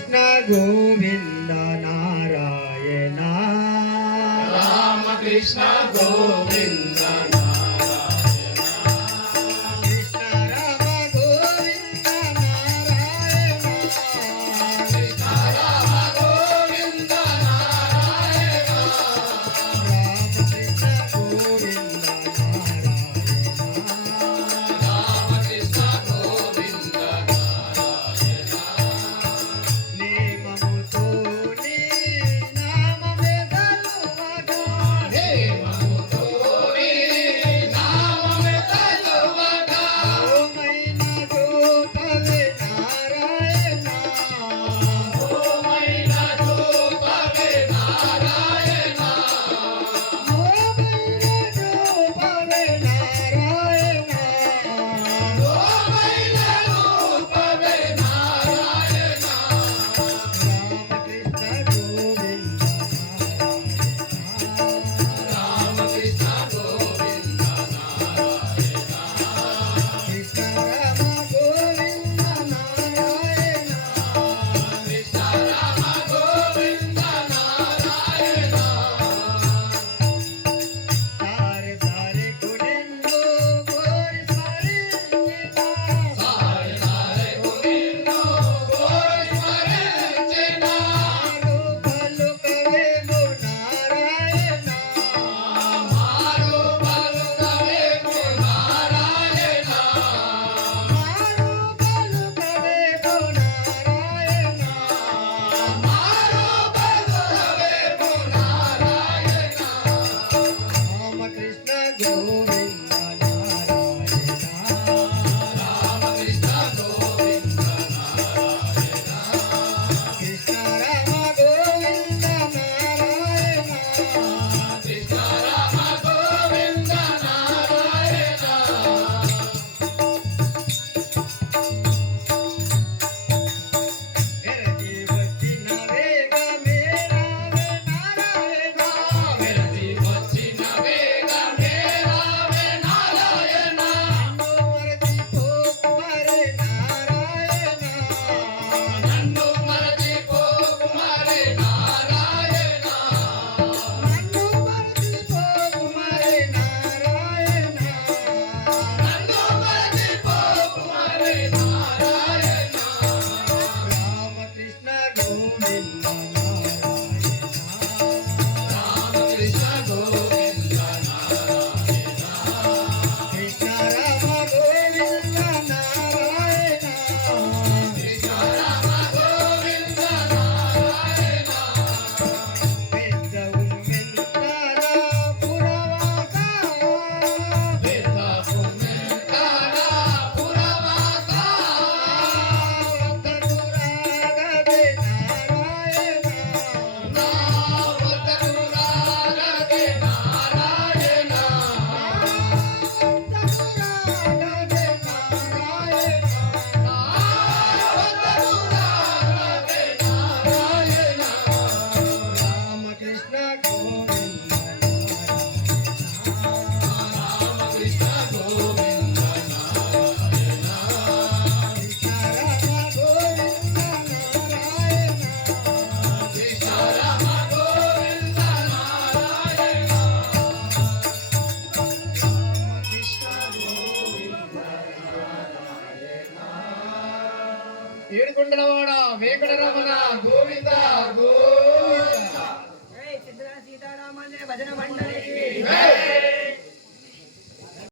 कृष्ण गोविंद नारायण राम कृष्ण गोविंद कृष्ण राम गोविंद नारायण कृष्ण राम गोविंद नारायण राम कृष्ण गोविंद नारायण राम कृष्ण गोविंद नेममुतोनी नाम वेदलुवगा हे ममुतोरी नाम में तलवगा ओ मैना गोपवे नारायण ओ मैना गोपवे नारायण ओ मैना गोपवे नारायण ओ मैना गोपवे नारायण राम कृष्ण गोविंद नारायण राम कृष्ण गोविंद नारायण कृष्ण राम गोविंद नारायण कृष्ण राम गोविंद नारायण सारे सारे गुणेंदो गोरी सारे चिता सारे सारे गोविंदो गोरी स्मरणचे मारो भलो कवे गो नारायण मारो बालू कवे गो नारायण मारो भलो कवे गो नारायण मारो बालू कवे गो नारायण राम कृष्ण गोविंद नारायण राम कृष्ण गोविंद नारायण कृष्ण राम गोविंद नारायण कृष्ण राम गोविंद नारायण घरची वस्ती नवे ग मेरा वे नारायण विरती वच्ची नवे मेरा वे नारायण मरती पोक मारे नारायण नंदू मरती पोक मारे नारायण मनु मरती पोक मारे नारायण नंदू मरती पोक मारे नारायण राम कृष्ण गोविंद नारायण राम कृष्ण गोविंद नारायण कृष्ण राम गोविंद नारायण कृष्ण राम गोविंद नारायण वेदवून विंतारा पुरवासा वेद पुण्यकाला पुरवासा वक्तुरागदे नारायण नावतनुरागदे नारायण वक्तुरागदे नारायण नावतनुरागदे नारायण राम कृष्ण गोविंद राम कृष्ण गोविंद नारायण कृष्ण राम गोविंद नारायण कृष्ण राम गोविंद नारायण ఏడుకొండలవాడ వెంకటరమణ గోవింద గోవింద